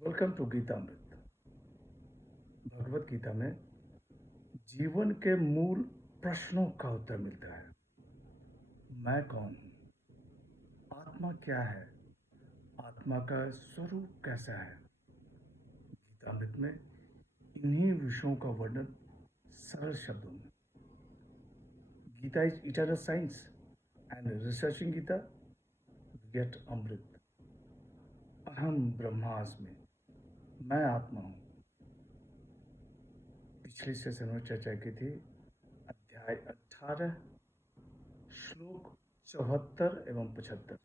Welcome to Geetamrit. Bhagavad Gita में जीवन के मूल प्रश्नों का उत्तर मिलता है। मैं कौन हूँ? आत्मा क्या है? आत्मा का स्वरूप कैसा है? गीतामृत में इन्हीं विषयों का वर्णन सरल शब्दों में। Gita is eternal science and researching Gita गेट अमृत। अहम ब्रह्मास्मि, मैं आत्मा हूँ। पिछले सेशन में चर्चा की थी अध्याय 18 श्लोक 74 एवं 75।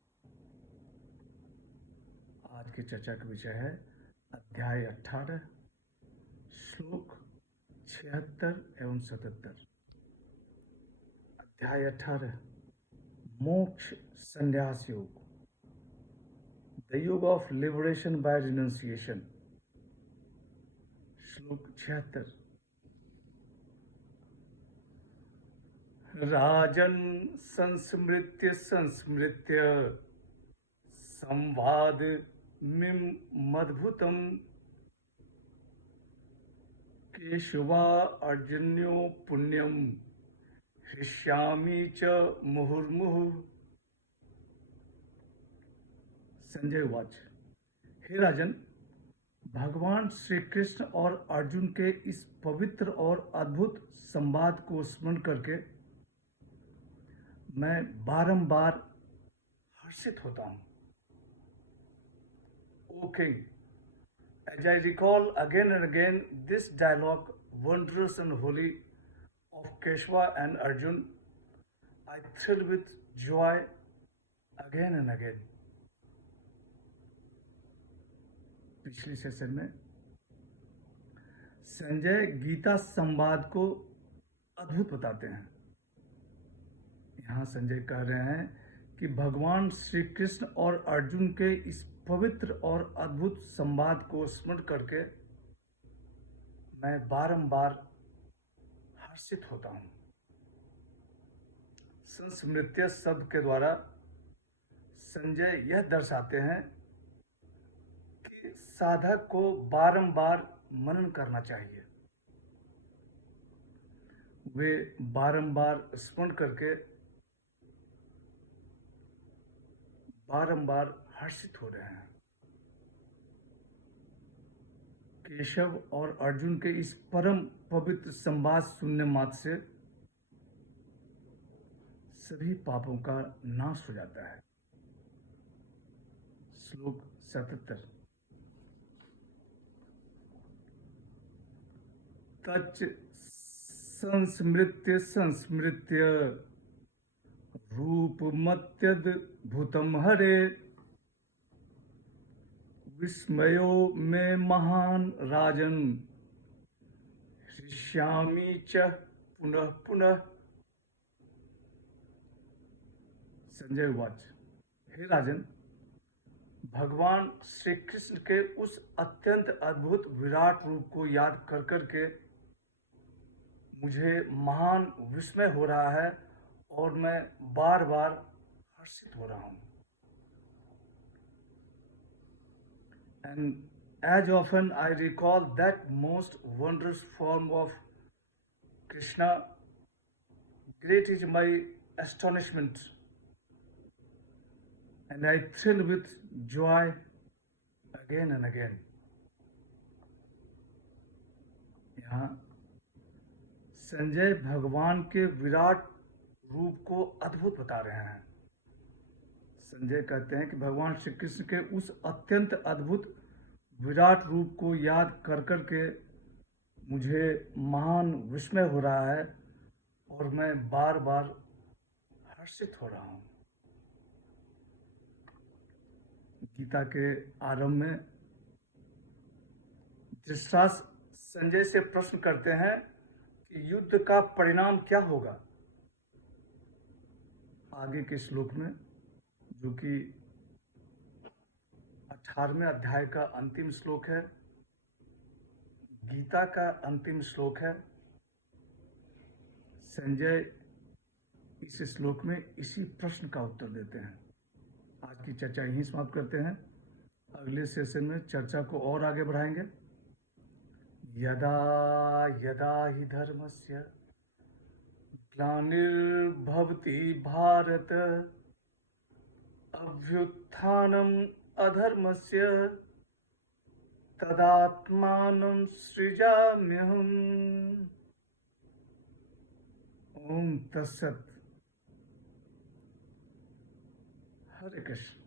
आज की चर्चा का विषय है अध्याय 18 श्लोक 76 एवं 77। अध्याय 18 मोक्ष संन्यास योग, द योग ऑफ लिबरेशन बाय रिनंसिएशन। श्लोक 76। राजन संस्मृत्य संस्मृत्य संवाद मिम मद्भुतम केशवा अर्जुन्यो पुण्यम हृष्यामि च मुहुर्मुहुः। संजय उवाच। हे राजन, भगवान श्री कृष्ण और अर्जुन के इस पवित्र और अद्भुत संवाद को स्मरण करके मैं बारंबार हर्षित होता हूँ। O king, as I recall again and again this dialogue, wondrous and holy, of Keshava and Arjun, I thrill with joy again and again. पिछली सेशन में संजय गीता संवाद को अद्भुत बताते हैं। यहाँ संजय कह रहे हैं कि भगवान श्री कृष्ण और अर्जुन के इस पवित्र और अद्भुत संवाद को स्मरण करके मैं बारंबार हर्षित होता हूँ। संस्मृत्य शब्द के द्वारा संजय यह दर्शाते हैं कि साधक को बारंबार मनन करना चाहिए। वे बारंबार स्मरण करके बारंबार हर्षित हो रहे हैं। केशव और अर्जुन के इस परम पवित्र संवाद सुनने मात्र से सभी पापों का नाश हो जाता है। श्लोक 77। तच्च संस्मृत्य संस्मृत्य रूपमत्यद्भुतं हरे विस्मयो मे महान राजन हृष्यामि च पुनः पुनः। संजय उवाच। हे राजन, भगवान श्री कृष्ण के उस अत्यंत अद्भुत विराट रूप को याद कर करके मुझे महान विस्मय हो रहा है और मैं बार बार हर्षित हो रहा हूँ। And as often I recall that most wondrous form of Krishna, great is my astonishment, and I thrill with joy again and again. यहाँ संजय भगवान के विराट रूप को अद्भुत बता रहे हैं। संजय कहते हैं कि भगवान श्री कृष्ण के उस अत्यंत अद्भुत विराट रूप को याद कर करके मुझे महान विस्मय हो रहा है और मैं बार बार हर्षित हो रहा हूँ। गीता के आरंभ में धृतराष्ट्र संजय से प्रश्न करते हैं कि युद्ध का परिणाम क्या होगा। आगे के श्लोक में, जो कि 18वें अध्याय का अंतिम श्लोक है, गीता का अंतिम श्लोक है, संजय इस श्लोक में इसी प्रश्न का उत्तर देते हैं। आज की चर्चा यहीं समाप्त करते हैं। अगले सेशन में चर्चा को और आगे बढ़ाएंगे। यदा यदा हि धर्मस्य ग्लानिर्भवति भारत अभ्युत्थानम् अधर्मस्य तदात्मानं सृजाम्यहम्। ओम तत्सत। हरे कृष्ण।